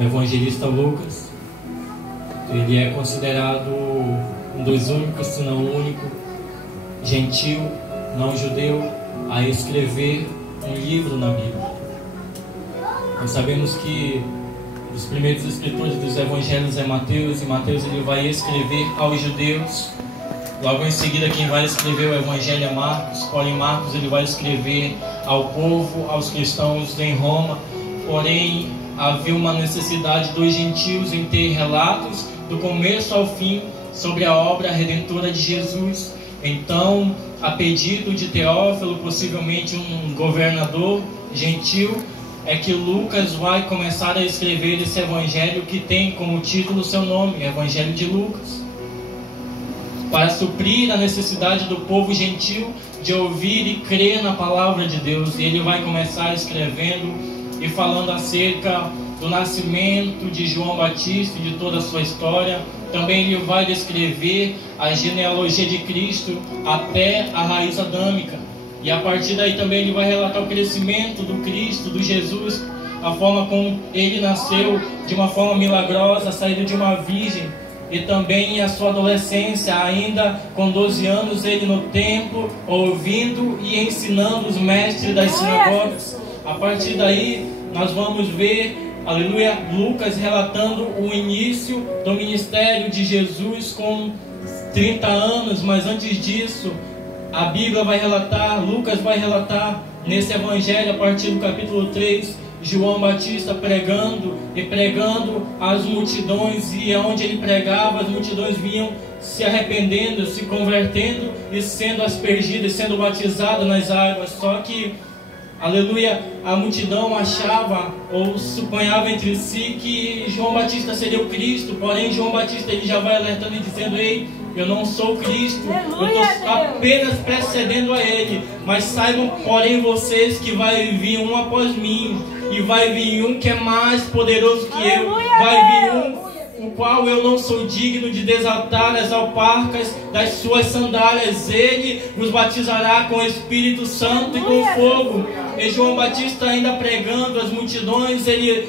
O evangelista Lucas, ele é considerado um dos únicos, se não o único, gentil, não judeu, a escrever um livro na Bíblia. Nós sabemos que os primeiros escritores dos evangelhos é Mateus, e Mateus ele vai escrever aos judeus. Logo em seguida, quem vai escrever o evangelho é Marcos, porém Marcos ele vai escrever ao povo, aos cristãos em Roma. Porém, havia uma necessidade dos gentios em ter relatos do começo ao fim sobre a obra redentora de Jesus. Então, a pedido de Teófilo, possivelmente um governador gentil, é que Lucas vai começar a escrever esse evangelho que tem como título seu nome, Evangelho de Lucas, para suprir a necessidade do povo gentil de ouvir e crer na palavra de Deus. E ele vai começar escrevendo e falando acerca do nascimento de João Batista e de toda a sua história. Também ele vai descrever a genealogia de Cristo até a raiz adâmica. E a partir daí também ele vai relatar o crescimento do Cristo, do Jesus, a forma como ele nasceu de uma forma milagrosa, saído de uma virgem. E também a sua adolescência, ainda com 12 anos, ele no templo, ouvindo e ensinando os mestres das sinagogas. A partir daí, nós vamos ver, aleluia, Lucas relatando o início do ministério de Jesus com 30 anos. Mas antes disso, a Bíblia vai relatar, Lucas vai relatar nesse evangelho, a partir do capítulo 3, João Batista pregando e pregando às multidões, e onde ele pregava, as multidões vinham se arrependendo, se convertendo e sendo aspergidas, sendo batizadas nas águas. Só que, aleluia, a multidão achava ou suponhava entre si que João Batista seria o Cristo. Porém, João Batista ele já vai alertando e dizendo: ei, eu não sou o Cristo, eu estou apenas precedendo a ele. Mas saibam, porém, vocês que vai vir um após mim, e vai vir um que é mais poderoso que eu, vai vir um o qual eu não sou digno de desatar as alparcas das suas sandálias. Ele vos batizará com o Espírito Santo e com fogo. E João Batista, ainda pregando às multidões, ele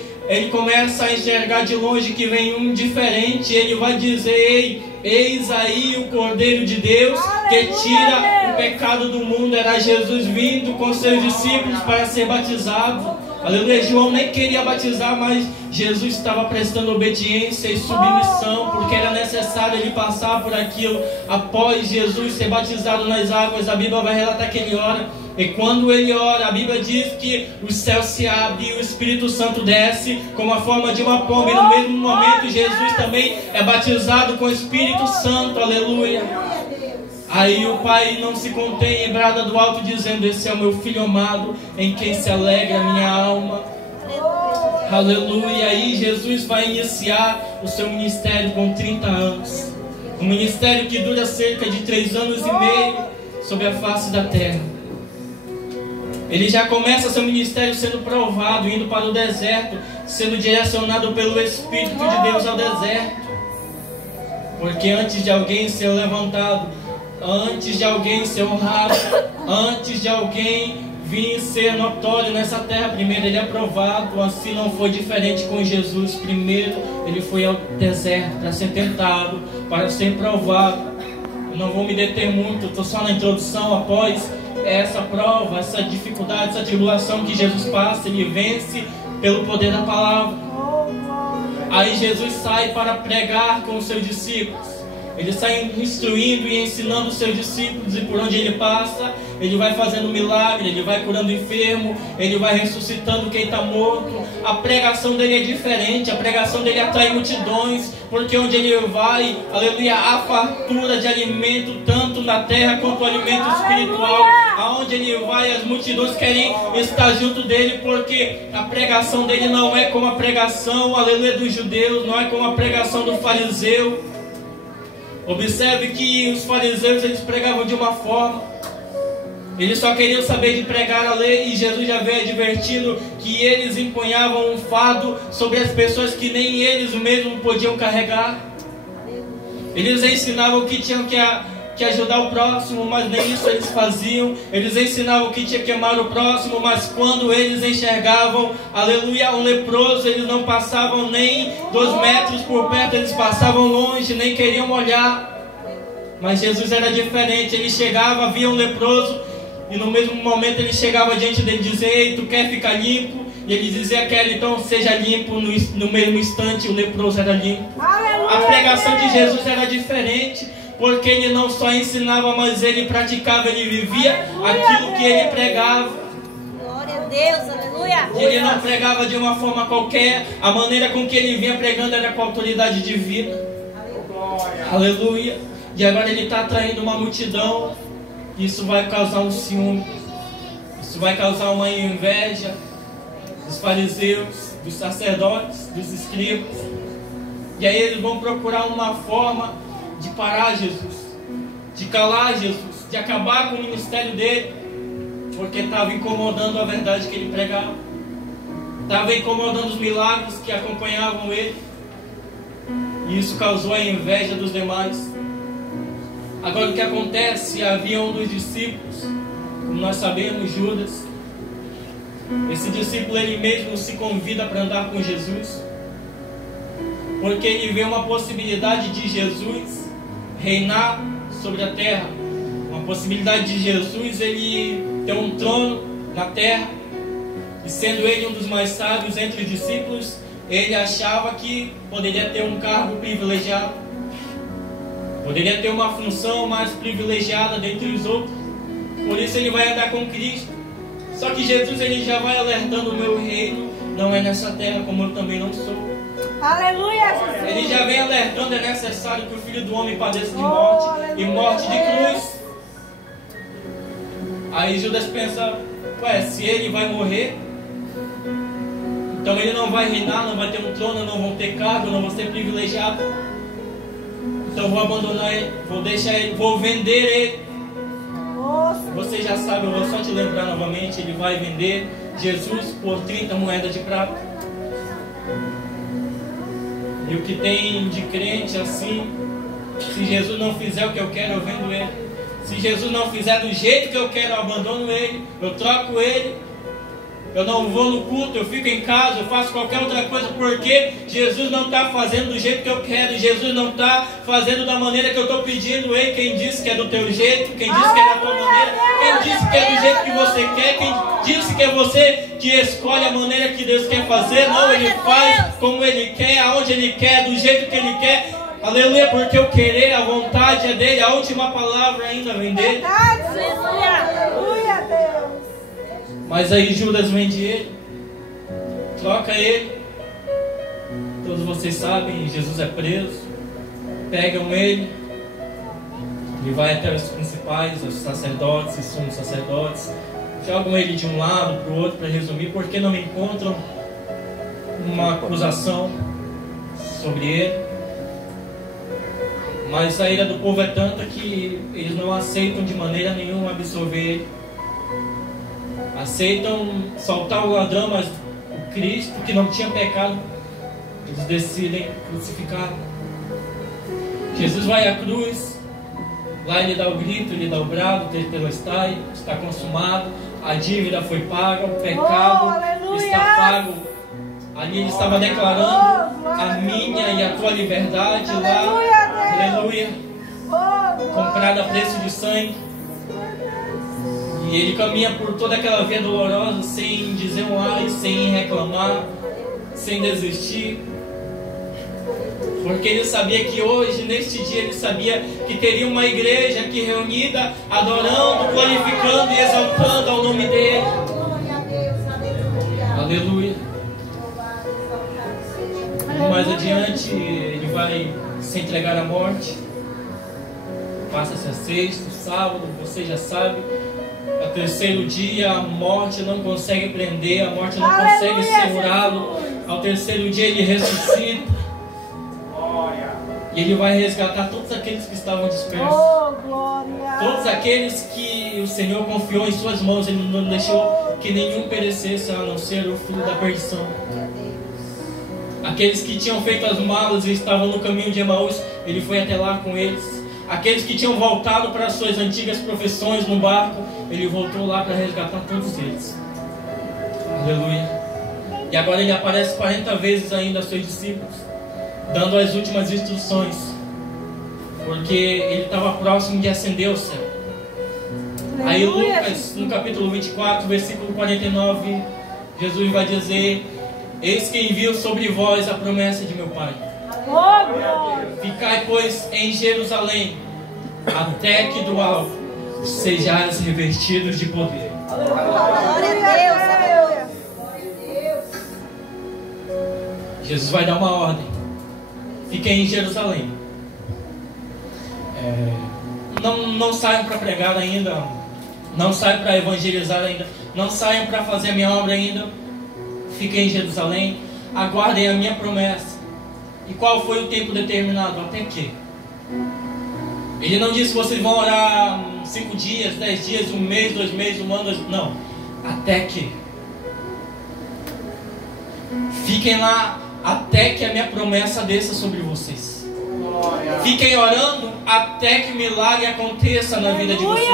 começa a enxergar de longe que vem um diferente. Ele vai dizer: ei, eis aí o Cordeiro de Deus que tira o pecado do mundo. Era Jesus vindo com seus discípulos para ser batizado. Aleluia. João nem queria batizar, mas Jesus estava prestando obediência e submissão, porque era necessário ele passar por aquilo. Após Jesus ser batizado nas águas, a Bíblia vai relatar que ele ora. E quando ele ora, a Bíblia diz que o céu se abre e o Espírito Santo desce como a forma de uma pomba. E no mesmo momento Jesus também é batizado com o Espírito Santo. Aleluia. Aí o Pai não se contém e brada do alto dizendo: esse é o meu Filho amado, em quem se alegra a minha alma. Aleluia. E aí Jesus vai iniciar o seu ministério com 30 anos. Um ministério que dura cerca de 3 anos e meio sobre a face da terra. Ele já começa seu ministério sendo provado, indo para o deserto, sendo direcionado pelo Espírito de Deus ao deserto. Porque antes de alguém ser levantado, antes de alguém ser honrado, antes de alguém vir ser notório nessa terra, primeiro ele é provado. Assim não foi diferente com Jesus. Primeiro ele foi ao deserto para ser tentado, para ser provado. Eu não vou me deter muito, estou só na introdução. Após essa prova, essa dificuldade, essa tribulação que Jesus passa, ele vence pelo poder da palavra. Aí Jesus sai para pregar com os seus discípulos. Ele sai instruindo e ensinando os seus discípulos, e por onde ele passa, ele vai fazendo milagre, ele vai curando enfermo, ele vai ressuscitando quem está morto. A pregação dele é diferente, a pregação dele atrai multidões, porque onde ele vai, aleluia, há fartura de alimento, tanto na terra quanto alimento espiritual. Aonde ele vai, as multidões querem estar junto dele, porque a pregação dele não é como a pregação, aleluia, dos judeus, não é como a pregação do fariseu. Observe que os fariseus eles pregavam de uma forma, eles só queriam saber de pregar a lei, e Jesus já veio advertindo que eles empunhavam um fardo sobre as pessoas que nem eles mesmos podiam carregar. Eles ensinavam que tinham que que ajudar o próximo, mas nem isso eles faziam. Eles ensinavam que tinha que amar o próximo, mas quando eles enxergavam, aleluia, um leproso, eles não passavam nem 2 metros por perto, eles passavam longe, nem queriam olhar. Mas Jesus era diferente. Ele chegava, via um leproso, e no mesmo momento ele chegava diante dele e dizia: ei, tu quer ficar limpo? E ele dizia: quero, então seja limpo. No mesmo instante o leproso era limpo. A pregação de Jesus era diferente, porque ele não só ensinava, mas ele praticava, ele vivia aquilo que ele pregava. Glória a Deus, aleluia. E ele não pregava de uma forma qualquer. A maneira com que ele vinha pregando era com autoridade divina. Aleluia. E agora ele está atraindo uma multidão. Isso vai causar um ciúme. Isso vai causar uma inveja dos fariseus, dos sacerdotes, dos escribas. E aí eles vão procurar uma forma de parar Jesus, de calar Jesus, de acabar com o ministério dele, porque estava incomodando a verdade que ele pregava, estava incomodando os milagres que acompanhavam ele, e isso causou a inveja dos demais. Agora o que acontece? Havia um dos discípulos, como nós sabemos, Judas. Esse discípulo, ele mesmo se convida para andar com Jesus, porque ele vê uma possibilidade de Jesus reinar sobre a terra, uma possibilidade de Jesus ele ter um trono na terra. E sendo ele um dos mais sábios entre os discípulos, ele achava que poderia ter um cargo privilegiado, poderia ter uma função mais privilegiada dentre os outros. Por isso ele vai andar com Cristo. Só que Jesus, ele já vai alertando: o meu reino não é nessa terra, como eu também não sou. Aleluia, Jesus. Ele já vem alertando: é necessário que o Filho do Homem padeça de morte, e morte de cruz. Aí Judas pensa: ué, se ele vai morrer, então ele não vai reinar, não vai ter um trono, não vou ter cargo, não vou ser privilegiado. Então vou abandonar ele, vou deixar ele, vou vender ele. Você já sabe, eu vou só te lembrar novamente: ele vai vender Jesus por 30 moedas de prata. E o que tem de crente assim: se Jesus não fizer o que eu quero, eu vendo ele. Se Jesus não fizer do jeito que eu quero, eu abandono ele, eu troco ele. Eu não vou no culto, eu fico em casa, eu faço qualquer outra coisa, porque Jesus não está fazendo do jeito que eu quero. Jesus não está fazendo da maneira que eu estou pedindo. Ei, quem disse que é do teu jeito? Quem disse que é da tua maneira? Quem disse que é do jeito que você quer? Quem disse que é você que escolhe a maneira que Deus quer fazer? Não, Ele faz como Ele quer, aonde Ele quer, do jeito que Ele quer. Aleluia, porque o querer, a vontade é dele. A última palavra ainda vem dele. Aleluia, Deus. Mas aí Judas vende ele, troca ele. Todos vocês sabem, Jesus é preso. Pegam ele, ele vai até os principais, os sacerdotes e sumos sacerdotes, jogam ele de um lado para o outro, para resumir, porque não encontram uma acusação sobre ele. Mas a ira do povo é tanta que eles não aceitam de maneira nenhuma absorver ele. Aceitam soltar o ladrão, mas o Cristo, que não tinha pecado, eles decidem crucificar. Jesus vai à cruz, lá ele dá o grito, ele dá o brado, tetelestai, está consumado, a dívida foi paga, o pecado está pago. Ali ele estava declarando a minha e a tua liberdade lá, aleluia, comprada a preço de sangue. E ele caminha por toda aquela via dolorosa, sem dizer um ai, sem reclamar, sem desistir. Porque ele sabia que hoje, neste dia, ele sabia que teria uma igreja aqui reunida, adorando, glorificando e exaltando ao nome dele. Aleluia. E mais adiante, ele vai se entregar à morte. Passa-se a sexta, sábado, você já sabe. Ao terceiro dia, a morte não consegue prender, a morte não consegue segurá-lo. Ao terceiro dia, ele ressuscita. E ele vai resgatar todos aqueles que estavam dispersos. Todos aqueles que o Senhor confiou em suas mãos. Ele não deixou que nenhum perecesse, a não ser o filho da perdição. Aqueles que tinham feito as malas e estavam no caminho de Emaús, ele foi até lá com eles. aqueles que tinham voltado para as suas antigas profissões no barco, ele voltou lá para resgatar todos eles. Aleluia. E agora ele aparece 40 vezes ainda aos seus discípulos, dando as últimas instruções, porque ele estava próximo de ascender ao céu. Aí Lucas, no capítulo 24, versículo 49, Jesus vai dizer: eis que envio sobre vós a promessa de meu Pai. Ficai, pois, em Jerusalém, até que do alto sejais revestidos de poder. Glória a Deus. Jesus vai dar uma ordem: fiquem em Jerusalém. Não saiam para pregar ainda, não saiam para evangelizar ainda, não saiam para fazer a minha obra ainda. Fiquem em Jerusalém, aguardem a minha promessa. E qual foi o tempo determinado? Até que? Ele não disse vocês vão orar 5 dias, 10 dias, 1 mês, 2 meses, 1 ano, 2... Não. Até que. Fiquem lá até que a minha promessa desça sobre vocês. Fiquem orando até que o milagre aconteça na vida de vocês.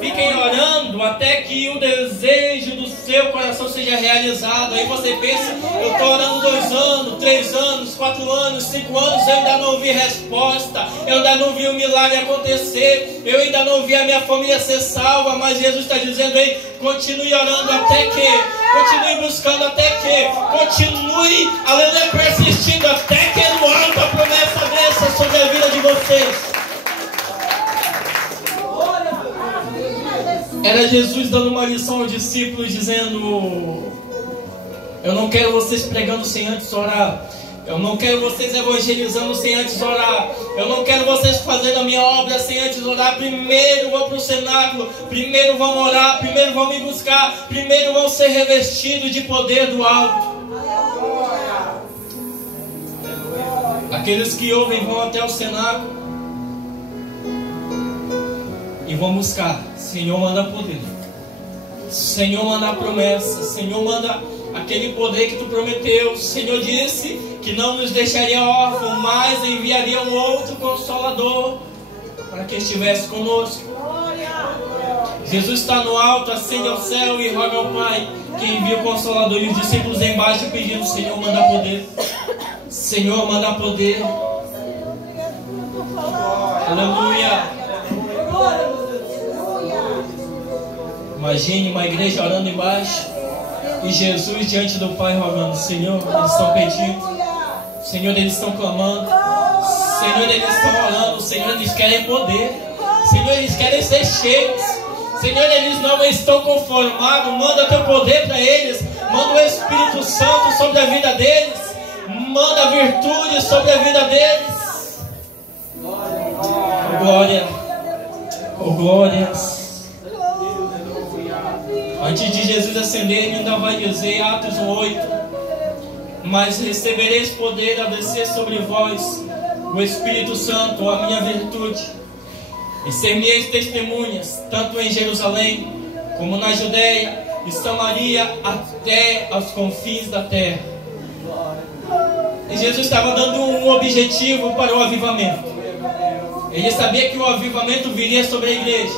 Fiquem orando até que o desejo do seu coração seja realizado. Aí você pensa: eu estou orando 2 anos, 3 anos, 4 anos, 5 anos, eu ainda não ouvi resposta, eu ainda não vi o milagre acontecer, eu ainda não vi a minha família ser salva. Mas Jesus está dizendo aí: continue orando até que, continue buscando até que, continue, aleluia, persistindo até que no alto a promessa desça sobre a vida de vocês. Era Jesus dando uma lição aos discípulos, dizendo: eu não quero vocês pregando sem antes orar. Eu não quero vocês evangelizando sem antes orar. Eu não quero vocês fazendo a minha obra sem antes orar. Primeiro vão para o cenáculo, primeiro vão orar, primeiro vão me buscar, primeiro vão ser revestidos de poder do alto. Aqueles que ouvem vão até o cenáculo e vão buscar. Senhor, manda poder. Senhor, manda a promessa. Senhor, manda aquele poder que tu prometeu. O Senhor disse que não nos deixaria órfãos, mas enviaria um outro Consolador para que estivesse conosco. Jesus está no alto, ascende ao céu e roga ao Pai que envia o Consolador. E os discípulos embaixo pedindo: Senhor, manda poder. Senhor, manda poder. Aleluia. Imagine uma igreja orando embaixo e Jesus diante do Pai rogando: Senhor, eles estão pedindo, Senhor, eles estão clamando, Senhor, eles estão orando, Senhor, eles querem poder, Senhor, eles querem ser cheios, Senhor, eles não estão conformados. Manda teu poder para eles, manda o Espírito Santo sobre a vida deles, manda virtude sobre a vida deles. Oh, glória, oh, glórias. Antes de Jesus ascender, ele ainda vai dizer, Atos 8: mas recebereis poder ao descer sobre vós o Espírito Santo, a minha virtude, e ser-me-eis testemunhas, tanto em Jerusalém, como na Judeia e Samaria, até aos confins da terra. E Jesus estava dando um objetivo para o avivamento. Ele sabia que o avivamento viria sobre a igreja,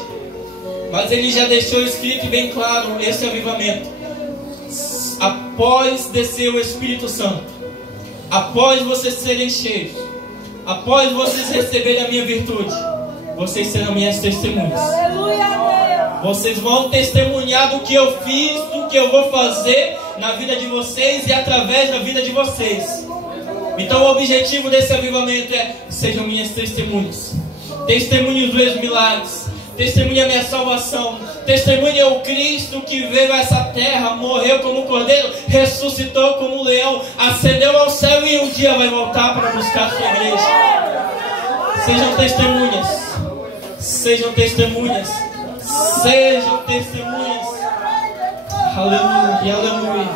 mas ele já deixou escrito bem claro esse avivamento: após descer o Espírito Santo, após vocês serem cheios, após vocês receberem a minha virtude, vocês serão minhas testemunhas. Vocês vão testemunhar do que eu fiz, do que eu vou fazer na vida de vocês e através da vida de vocês. Então o objetivo desse avivamento é: sejam minhas testemunhas, testemunhas dos meus milagres, testemunha a minha salvação, testemunha o Cristo que veio a essa terra, morreu como cordeiro, ressuscitou como leão, ascendeu ao céu e um dia vai voltar para buscar a sua igreja. Sejam testemunhas, sejam testemunhas, sejam testemunhas. Aleluia, aleluia.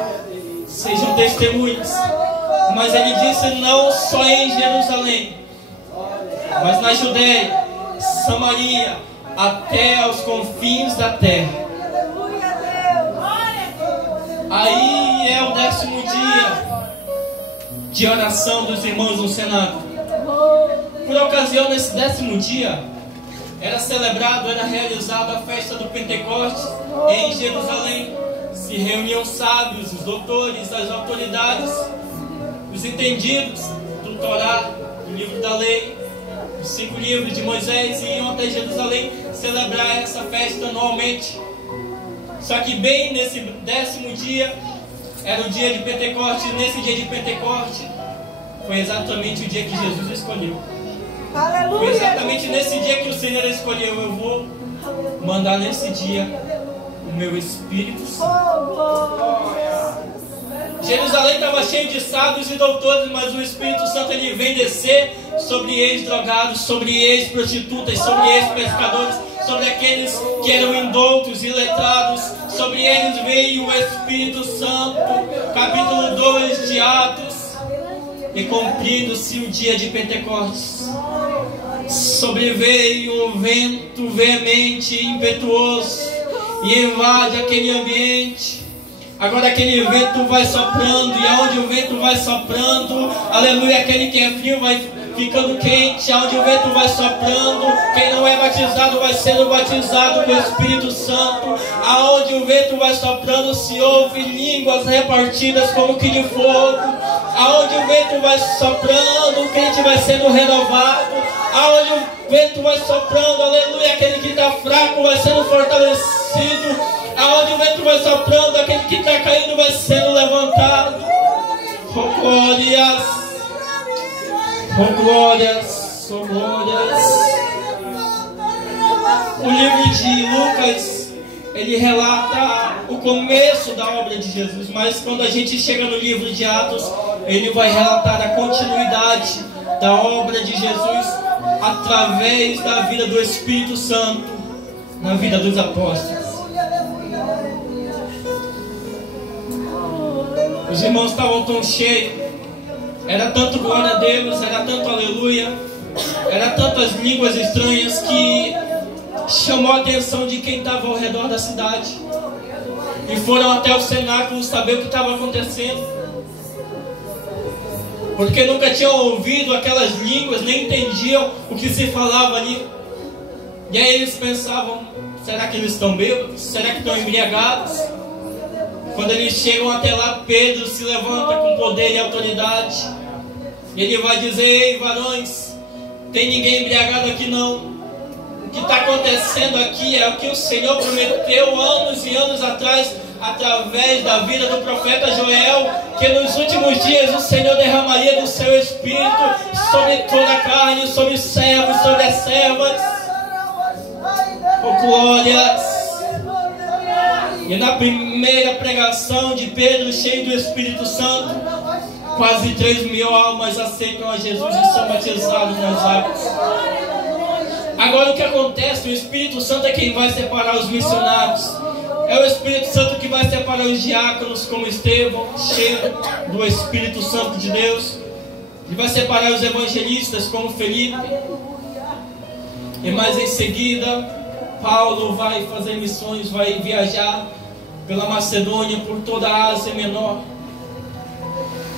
Sejam testemunhas. Mas ele disse: não só em Jerusalém, mas na Judeia, Samaria, até aos confins da terra. Aí é o 10º dia de oração dos irmãos no cenáculo. por ocasião desse 10º dia, era realizada a festa do Pentecostes em Jerusalém. Se reuniam sábios, os doutores, as autoridades, os entendidos do Torá, do livro da lei, os 5 livros de Moisés, e iam até Jerusalém celebrar essa festa anualmente. Só que bem nesse 10º dia, era o dia de Pentecostes, e nesse dia de Pentecostes foi exatamente o dia que Jesus escolheu. Aleluia. Foi exatamente nesse dia que o Senhor escolheu. Eu vou mandar nesse dia o meu Espírito Santo. Jerusalém estava cheio de sábios e doutores, mas o Espírito Santo ele vem descer sobre ex-drogados, sobre ex-prostitutas, sobre ex-pescadores, sobre aqueles que eram indoutos e letrados. Sobre eles veio o Espírito Santo. Capítulo 2 de Atos. E cumprindo-se o dia de Pentecostes, sobreveio um vento veemente e impetuoso e invade aquele ambiente. Agora aquele vento vai soprando, e aonde o vento vai soprando, aleluia, aquele que é frio vai ficando quente. Aonde o vento vai soprando, quem não é batizado vai sendo batizado com o Espírito Santo. Aonde o vento vai soprando, se ouve línguas repartidas como que de fogo. Aonde o vento vai soprando, o crente vai sendo renovado. Aonde o vento vai soprando, aleluia, aquele que está fraco vai sendo fortalecido. Aonde o vento vai soprando, aquele que está caindo vai sendo levantado. Oh glórias, oh glórias, oh glórias. O livro de Lucas, ele relata o começo da obra de Jesus, mas quando a gente chega no livro de Atos, ele vai relatar a continuidade da obra de Jesus através da vida do Espírito Santo na vida dos apóstolos. Os irmãos estavam tão cheios, era tanto glória a Deus, era tanto aleluia, era tantas línguas estranhas que chamou a atenção de quem estava ao redor da cidade. E foram até o cenáculo saber o que estava acontecendo, porque nunca tinham ouvido aquelas línguas, nem entendiam o que se falava ali. E aí eles pensavam, será que eles estão bêbados? Será que estão embriagados? Quando eles chegam até lá, Pedro se levanta com poder e autoridade. E ele vai dizer, ei varões, tem ninguém embriagado aqui não. O que está acontecendo aqui é o que o Senhor prometeu anos e anos atrás, através da vida do profeta Joel, que nos últimos dias o Senhor derramaria do seu Espírito sobre toda a carne, sobre os servos, sobre as servas. Oh glórias! E na primeira pregação de Pedro, cheio do Espírito Santo, quase 3.000 almas aceitam a Jesus e são batizados nas águas. Agora o que acontece? O Espírito Santo é quem vai separar os missionários. É o Espírito Santo que vai separar os diáconos, como Estevão, cheio do Espírito Santo de Deus. Ele vai separar os evangelistas, como Felipe. E mais em seguida, Paulo vai fazer missões, vai viajar pela Macedônia, por toda a Ásia Menor,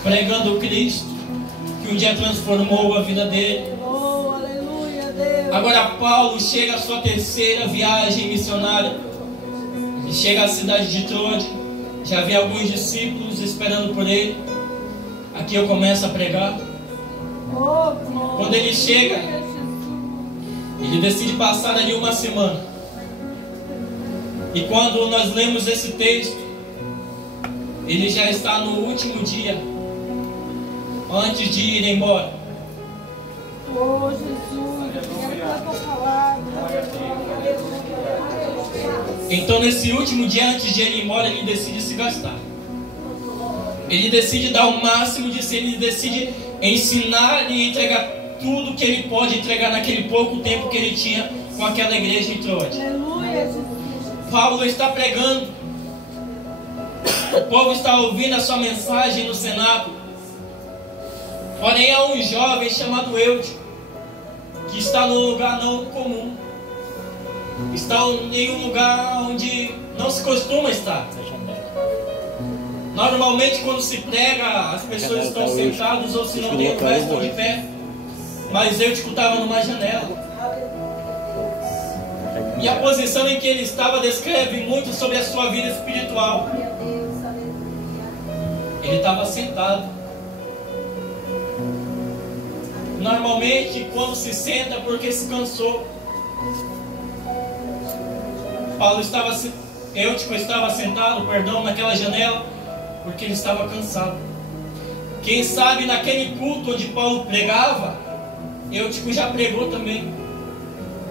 pregando o Cristo, que um dia transformou a vida dele. Agora Paulo chega à sua terceira viagem missionária. Ele chega à cidade de Troade. Já havia alguns discípulos esperando por ele. Aqui eu começo a pregar. Quando ele chega, ele decide passar ali uma semana. E quando nós lemos esse texto, ele já está no último dia, antes de ir embora. Oh Jesus, então nesse último dia, antes de ele ir embora, ele decide se gastar. Ele decide dar o máximo de si, ele decide ensinar e entregar tudo que ele pode entregar naquele pouco tempo que ele tinha com aquela igreja em Troade. Paulo está pregando, o povo está ouvindo a sua mensagem no cenáculo. Porém há um jovem chamado Eutico, que está num lugar não comum, está em um lugar onde não se costuma estar. Normalmente quando se prega, as pessoas estão sentadas, ou se não tem lugar, estão de pé. mas Eutico estava numa janela. E a posição em que ele estava descreve muito sobre a sua vida espiritual. Ele estava sentado. Normalmente, quando se senta, porque se cansou. Eutico estava sentado, naquela janela, porque ele estava cansado. Quem sabe naquele culto onde Paulo pregava, Eutico já pregou também.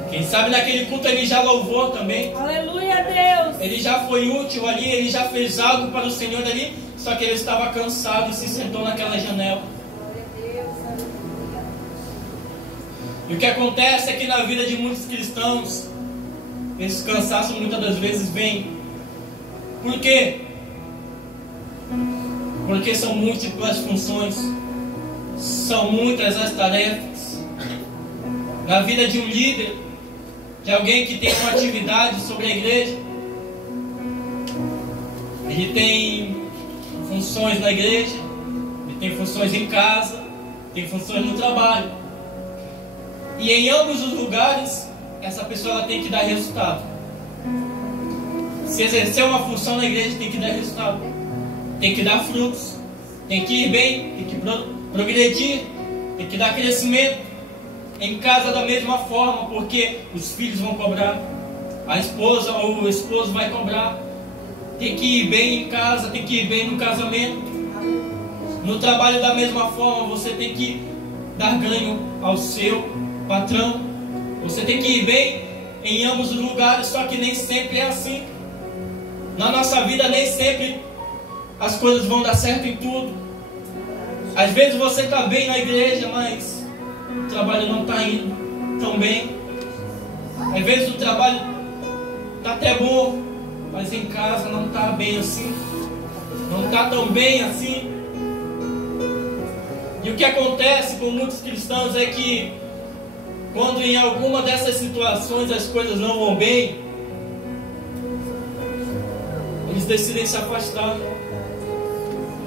Quem sabe naquele culto ele já louvou também. Aleluia, Deus. Ele já foi útil ali, ele já fez algo para o Senhor ali, só que ele estava cansado e se sentou naquela janela. E o que acontece é que na vida de muitos cristãos, esse cansaço muitas das vezes vem. Por quê? Porque são múltiplas funções, são muitas as tarefas. Na vida de um líder, de alguém que tem uma atividade sobre a igreja, ele tem funções na igreja, ele tem funções em casa, tem funções no trabalho. E em ambos os lugares, essa pessoa ela tem que dar resultado. Se exercer uma função na igreja, tem que dar resultado. Tem que dar frutos. Tem que ir bem, tem que progredir, tem que dar crescimento. Em casa da mesma forma, porque os filhos vão cobrar, a esposa ou o esposo vai cobrar. Tem que ir bem em casa, tem que ir bem no casamento. No trabalho da mesma forma, você tem que dar ganho ao seu patrão. Você tem que ir bem em ambos os lugares, só que nem sempre é assim. Na nossa vida nem sempre as coisas vão dar certo em tudo. Às vezes você está bem na igreja, mas o trabalho não está indo tão bem. Às vezes o trabalho está até bom, mas em casa não está bem assim. Não está tão bem assim. E o que acontece com muitos cristãos é que quando em alguma dessas situações as coisas não vão bem, eles decidem se afastar.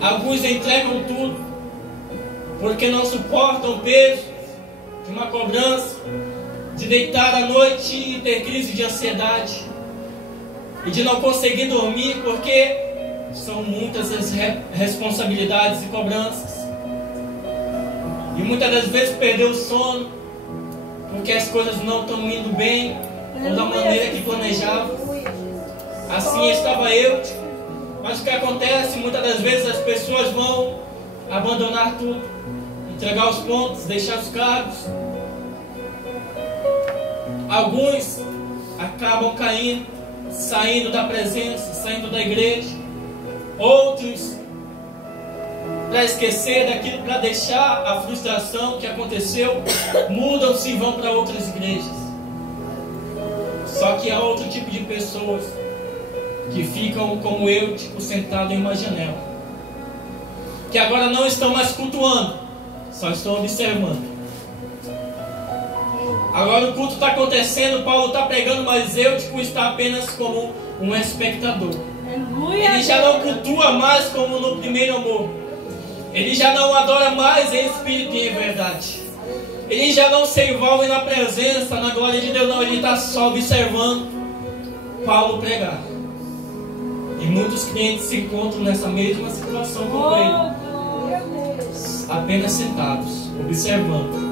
Alguns entregam tudo, porque não suportam o peso de uma cobrança, de deitar à noite e ter crise de ansiedade, e de não conseguir dormir, porque são muitas as responsabilidades e cobranças. E muitas das vezes perder o sono, porque as coisas não estão indo bem, ou da maneira que planejava. Assim estava eu. Mas o que acontece, muitas das vezes as pessoas vão abandonar tudo, entregar os pontos, deixar os cargos. Alguns acabam caindo, saindo da presença, saindo da igreja. Outros, para esquecer daquilo, para deixar a frustração que aconteceu, mudam-se e vão para outras igrejas. Só que há outro tipo de pessoas que ficam como eu, tipo, sentado em uma janela, que agora não estão mais cultuando, só estão observando. Agora o culto está acontecendo, Paulo está pregando, mas eu, tipo, está apenas como um espectador. Ele já não cultua mais como no primeiro amor. Ele já não adora mais em espírito e em verdade. Ele já não se envolve na presença, na glória de Deus, não. Ele está só observando Paulo pregar. E muitos clientes se encontram nessa mesma situação como ele, apenas sentados, observando.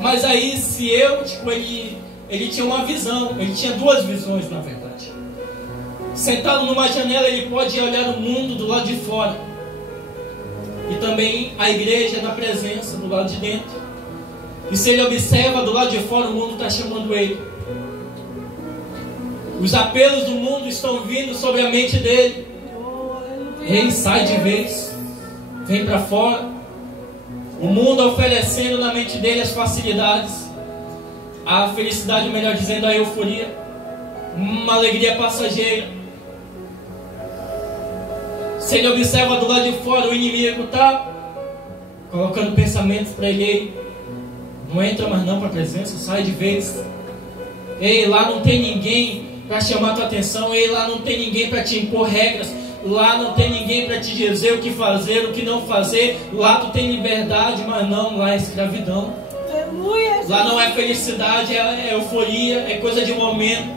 Mas aí, se eu, tipo, ele tinha uma visão, ele tinha duas visões na verdade. Sentado numa janela, ele pode olhar o mundo do lado de fora, e também a igreja na presença do lado de dentro. E se ele observa do lado de fora, o mundo está chamando ele. Os apelos do mundo estão vindo sobre a mente dele. Ele sai de vez, vem para fora. O mundo oferecendo na mente dele as facilidades, a felicidade, melhor dizendo, a euforia, uma alegria passageira. Se ele observa do lado de fora, o inimigo está colocando pensamentos para ele. Não entra mais não para a presença, sai de vez. Ei, lá não tem ninguém para chamar a tua atenção. Ei, lá não tem ninguém para te impor regras. Lá não tem ninguém para te dizer o que fazer, o que não fazer. Lá tu tem liberdade, mas não, lá é escravidão. Aleluia. Lá não é felicidade, é euforia, é coisa de momento.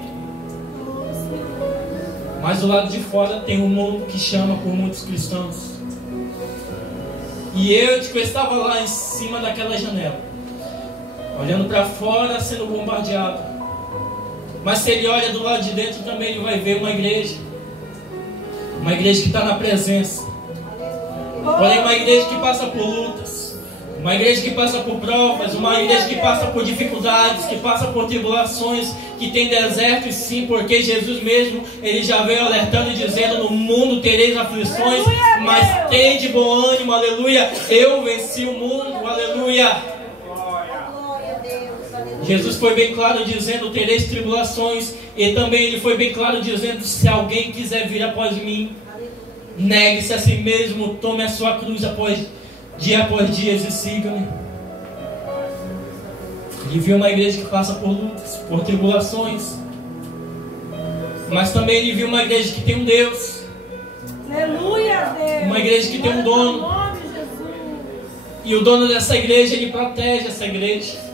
Mas do lado de fora tem um mundo que chama por muitos cristãos. E eu estava lá em cima daquela janela, olhando para fora, sendo bombardeado. Mas se ele olha do lado de dentro também, ele vai ver uma igreja que está na presença. Porém, uma igreja que passa por lutas, uma igreja que passa por provas, uma igreja que passa por dificuldades, que passa por tribulações, que tem desertos, sim, porque Jesus mesmo, ele já veio alertando e dizendo: no mundo tereis aflições, mas tende bom ânimo, aleluia, eu venci o mundo, aleluia. Jesus foi bem claro dizendo: tereis tribulações. E também ele foi bem claro dizendo: se alguém quiser vir após mim, negue-se a si mesmo, tome a sua cruz dia após dia e siga-me. Ele viu uma igreja que passa por lutas, por tribulações, mas também ele viu uma igreja que tem um Deus. Aleluia, Deus. Uma igreja que tem um dono. E o dono dessa igreja, ele protege essa igreja.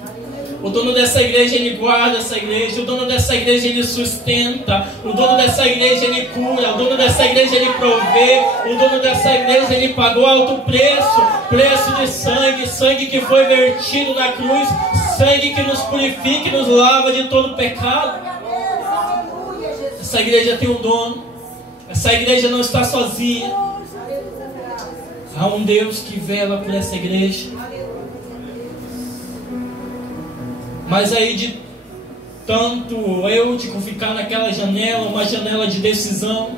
O dono dessa igreja, ele guarda essa igreja. O dono dessa igreja, ele sustenta. O dono dessa igreja, ele cura. O dono dessa igreja, ele provê. O dono dessa igreja, ele pagou alto preço. Preço de sangue. Sangue que foi vertido na cruz. Sangue que nos purifica e nos lava de todo pecado. Essa igreja tem um dono. Essa igreja não está sozinha. Há um Deus que vela por essa igreja. Mas aí de tanto Eutico ficar naquela janela, uma janela de decisão,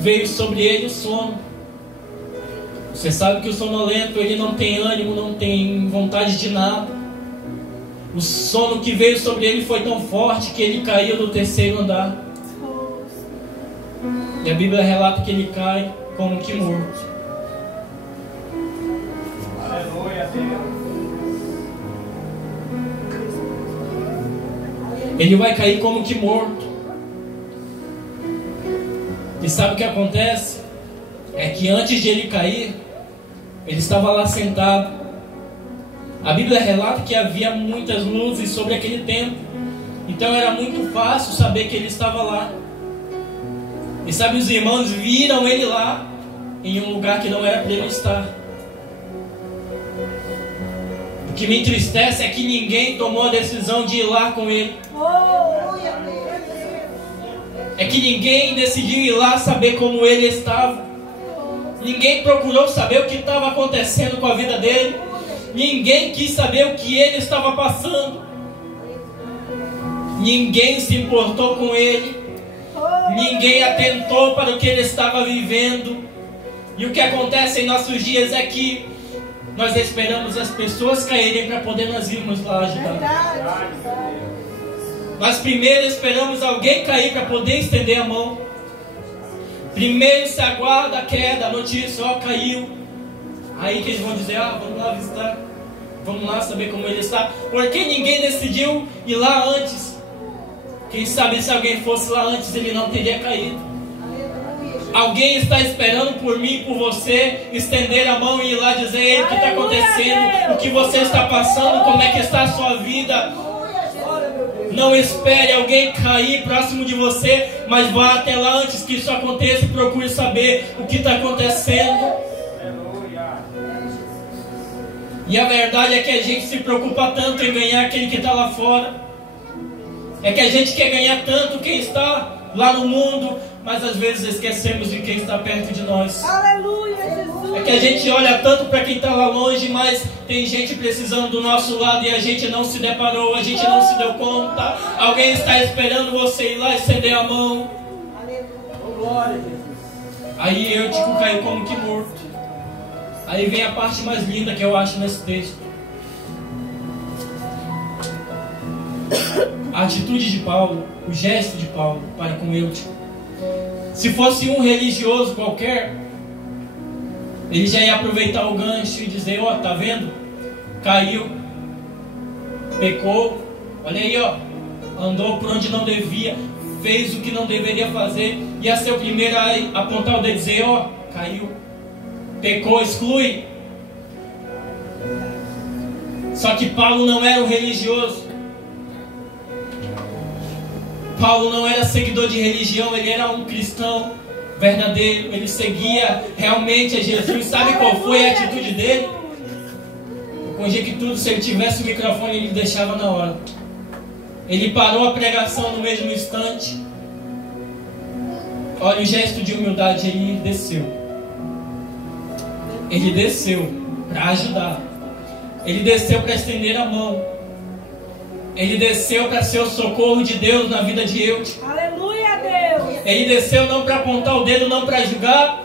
veio sobre ele o sono. Você sabe que o sonolento, ele não tem ânimo, não tem vontade de nada. O sono que veio sobre ele foi tão forte que ele caiu do terceiro andar. E a Bíblia relata que ele cai como que morto. Aleluia, Deus. Ele vai cair como que morto. E sabe o que acontece? É que antes de ele cair, ele estava lá sentado. A Bíblia relata que havia muitas luzes sobre aquele templo. Então era muito fácil saber que ele estava lá. E sabe, os irmãos viram ele lá, em um lugar que não era para ele estar. O que me entristece é que ninguém tomou a decisão de ir lá com ele. É que ninguém decidiu ir lá saber como ele estava. Ninguém procurou saber o que estava acontecendo com a vida dele. Ninguém quis saber o que ele estava passando. Ninguém se importou com ele. Ninguém atentou para o que ele estava vivendo. E o que acontece em nossos dias é que nós esperamos as pessoas caírem para poder nós irmos lá ajudar. Nós primeiro esperamos alguém cair para poder estender a mão. Primeiro se aguarda a queda, a notícia: ó, caiu. Aí que eles vão dizer: ah, vamos lá visitar, vamos lá saber como ele está. Porque ninguém decidiu ir lá antes. Quem sabe se alguém fosse lá antes, ele não teria caído. Alguém está esperando por mim, por você, estender a mão e ir lá dizer: ei, o que está acontecendo, o que você está passando, como é que está a sua vida. Não espere alguém cair próximo de você, mas vá até lá antes que isso aconteça e procure saber o que está acontecendo. E a verdade é que a gente se preocupa tanto em ganhar aquele que está lá fora. É que a gente quer ganhar tanto quem está lá no mundo, mas às vezes esquecemos de quem está perto de nós. Aleluia, Jesus. É que a gente olha tanto para quem está lá longe, mas tem gente precisando do nosso lado e a gente não se deparou, a gente não se deu conta. Alguém está esperando você ir lá e estender a mão. Glória a Jesus. Aí Eutico caiu como que morto. Aí vem a parte mais linda que eu acho nesse texto. A atitude de Paulo, o gesto de Paulo para com Eutico. Se fosse um religioso qualquer, ele já ia aproveitar o gancho e dizer: ó, tá vendo? Caiu, pecou, olha aí, ó, andou por onde não devia, fez o que não deveria fazer, ia ser o primeiro a apontar o dedo e dizer, ó, caiu, pecou, exclui. Só que Paulo não era um religioso. Paulo não era seguidor de religião, ele era um cristão verdadeiro. Ele seguia realmente a Jesus. Sabe qual foi a atitude dele? Eu conjecturo, se ele tivesse o microfone, ele deixava na hora. Ele parou a pregação no mesmo instante. Olha o gesto de humildade, ele desceu. Ele desceu para ajudar. Ele desceu para estender a mão. Ele desceu para ser o socorro de Deus na vida de Eutico. Aleluia, Deus. Ele desceu não para apontar o dedo, não para julgar.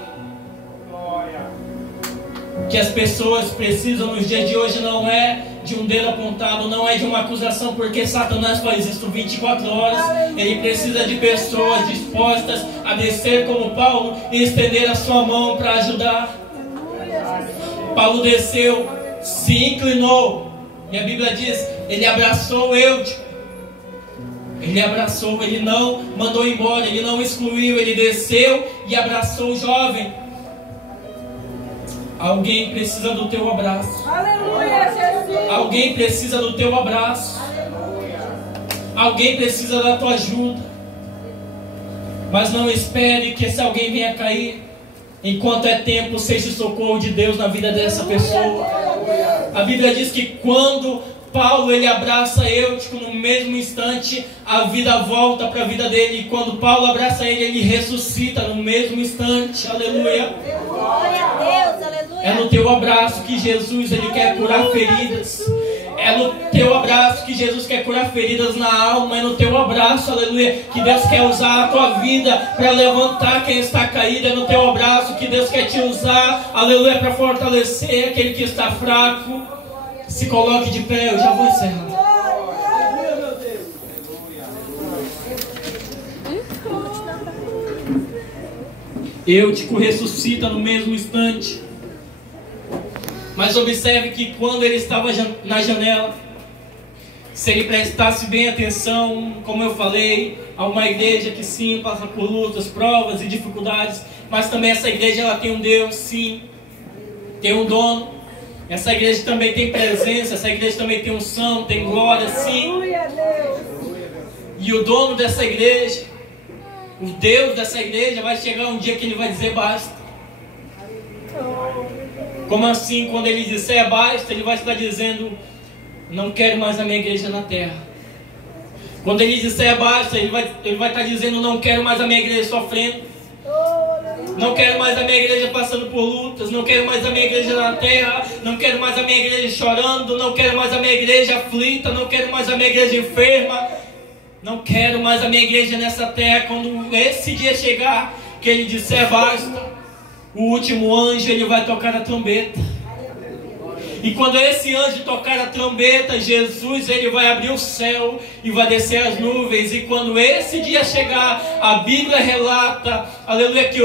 Que as pessoas precisam nos dias de hoje não é de um dedo apontado, não é de uma acusação, porque Satanás faz isso 24 horas. Ele precisa de pessoas dispostas a descer como Paulo e estender a sua mão para ajudar. Paulo desceu, se inclinou, e a Bíblia diz, ele abraçou Eutico. Ele abraçou, ele não mandou embora, ele não excluiu, ele desceu e abraçou o jovem. Alguém precisa do teu abraço. Aleluia, Jesus. Alguém precisa do teu abraço. Alguém precisa da tua ajuda. Mas não espere que esse alguém venha cair. Enquanto é tempo, seja o socorro de Deus na vida dessa pessoa. A Bíblia diz que quando Paulo ele abraça Eutico, no mesmo instante a vida volta para a vida dele. E quando Paulo abraça ele, ele ressuscita no mesmo instante. Aleluia. Glória a Deus, aleluia. É no teu abraço que Jesus ele quer curar feridas. É no teu abraço que Jesus quer curar feridas na alma. É no teu abraço, aleluia, que Deus quer usar a tua vida para levantar quem está caído. É no teu abraço que Deus quer te usar, aleluia, para fortalecer aquele que está fraco. Se coloque de pé, eu já vou encerrar. Eutico ressuscita no mesmo instante. Mas observe que quando ele estava na janela, se ele prestasse bem atenção, como eu falei, a uma igreja que sim, passa por lutas, provas e dificuldades, mas também essa igreja ela tem um Deus, sim, tem um dono. Essa igreja também tem presença, essa igreja também tem unção, tem glória, sim. E o dono dessa igreja, o Deus dessa igreja, vai chegar um dia que ele vai dizer basta. Como assim? Quando ele disser basta, ele vai estar dizendo, não quero mais a minha igreja na terra. Quando ele disser basta, ele vai estar dizendo, não quero mais a minha igreja sofrendo. Não quero mais a minha igreja passando por lutas. Não quero mais a minha igreja na terra. Não quero mais a minha igreja chorando. Não quero mais a minha igreja aflita. Não quero mais a minha igreja enferma. Não quero mais a minha igreja nessa terra. Quando esse dia chegar, que ele disser basta, o último anjo ele vai tocar a trombeta. E quando esse anjo tocar a trombeta, Jesus ele vai abrir o céu e vai descer as nuvens. E quando esse dia chegar, a Bíblia relata, aleluia, que